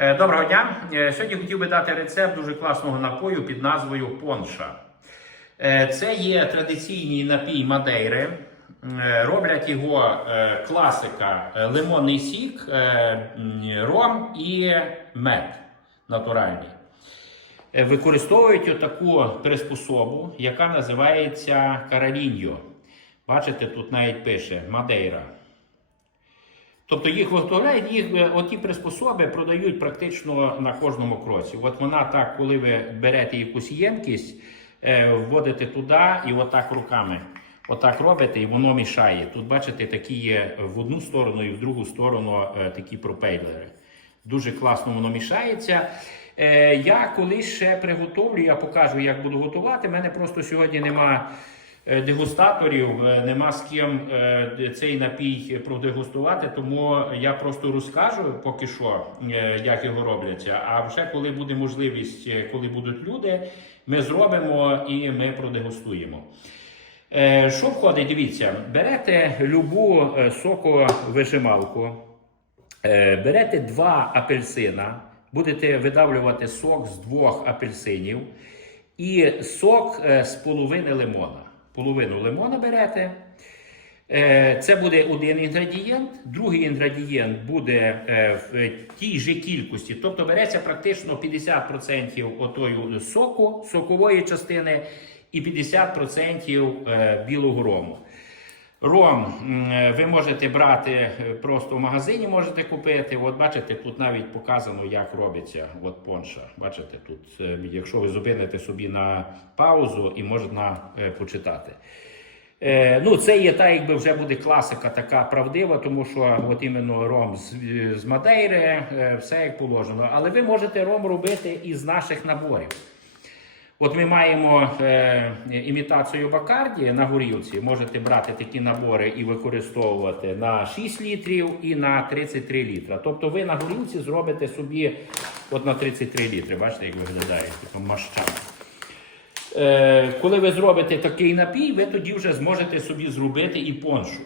Е, Доброго дня! Е, Сьогодні хотів би дати рецепт дуже класного напою під назвою понша. Е, Це є традиційний напій Мадейри. Роблять його класика лимонний сік, ром і мед натуральний. Використовують отаку приспособу, яка називається караліньо. Бачите, тут навіть пише Мадейра. Тобто їх виготовляють, їх е, оті приспособи продають практично на кожному кроці. От вона так, коли ви берете якусь ємкість, е, вводите туди і отак руками. Отак робите, і воно мішає. Тут, бачите, такі є в одну сторону і в другу сторону е, такі пропейлери. Дуже класно воно мішається. Я колись ще приготовлю, я покажу, як буду готувати. У мене просто сьогодні нема дегустаторів, е, нема з ким е, цей напій продегустувати, тому я просто розкажу поки що, е, як його робляться. А вже коли буде можливість, е, коли будуть люди, ми зробимо і ми продегустуємо. Е, Що входить? Дивіться, берете любу е, соковижималку, е, берете два апельсина, будете видавлювати сок з двох апельсинів і сок е, з половини лимона. Половину лимона берете. Е, Це буде один інгредієнт. Другий інгредієнт буде е, в тій же кількості. Тобто береться практично 50% отою соку, сокової частини і 50% е, білого рому. Ром е, ви можете брати е, просто в магазині, можете купити. От бачите, тут навіть показано, як робиться от понша. Бачите, тут, е, якщо ви зупините собі на паузу і можна почитати. Ну, це є та, якби вже буде класика така правдива, тому що от іменно ром з, з Мадейри, все як положено. Але ви можете ром робити із наших наборів. От ми маємо е, імітацію Бакарді на горілці. Можете брати такі набори і використовувати на 6 літрів і на 33 літра. Тобто ви на горілці зробите собі от на 33 літри. Бачите, як виглядає типу маща. Е, коли ви зробите такий напій, ви тоді вже зможете собі зробити і поншу.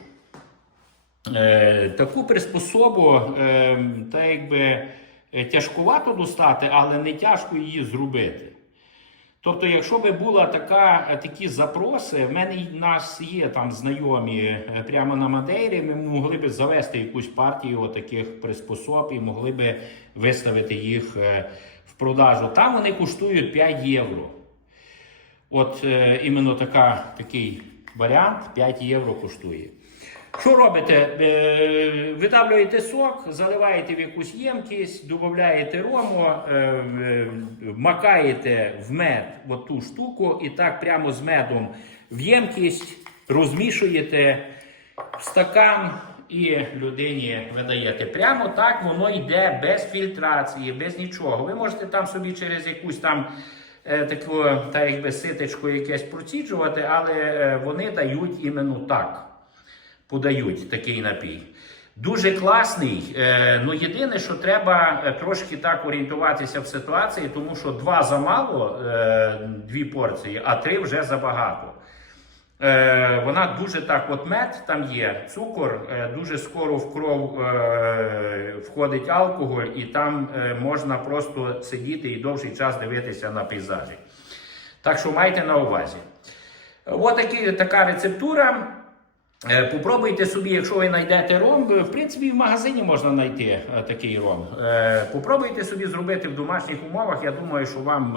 Е, таку приспособу, е, та якби е, тяжкувато достати, але не тяжко її зробити. Тобто, якщо би була така, е, такі запроси, в мене в нас є там знайомі е, прямо на Мадейрі, ми могли би завести якусь партію таких приспособ і могли би виставити їх е, в продажу. Там вони коштують 5 євро. От іменно така, такий варіант 5 євро коштує. Що робите? Е, видавлюєте сок, заливаєте в якусь ємкість, додаєте рому, е, е, макаєте в мед от ту штуку і так прямо з медом в ємкість розмішуєте в стакан і людині видаєте. Прямо так воно йде без фільтрації, без нічого. Ви можете там собі через якусь там таку, та якби ситечко якесь проціджувати, але вони дають іменно так подають такий напій. Дуже класний. Е, ну єдине, що треба е, трошки так орієнтуватися в ситуації, тому що два замало, е, дві порції, а три вже забагато. Вона дуже так, от мед там є, цукор, дуже скоро в кров входить алкоголь, і там можна просто сидіти і довший час дивитися на пейзажі. Так що майте на увазі. Ось така рецептура. Е, Попробуйте собі, якщо ви знайдете ром, в принципі, в магазині можна знайти е, такий ром. Е, Попробуйте собі зробити в домашніх умовах. Я думаю, що вам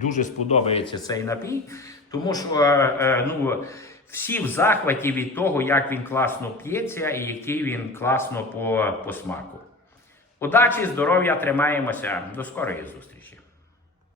дуже сподобається цей напій, тому що ну, всі в захваті від того, як він класно п'ється і який він класно по, по смаку. Удачі, здоров'я, тримаємося. До скорої зустрічі!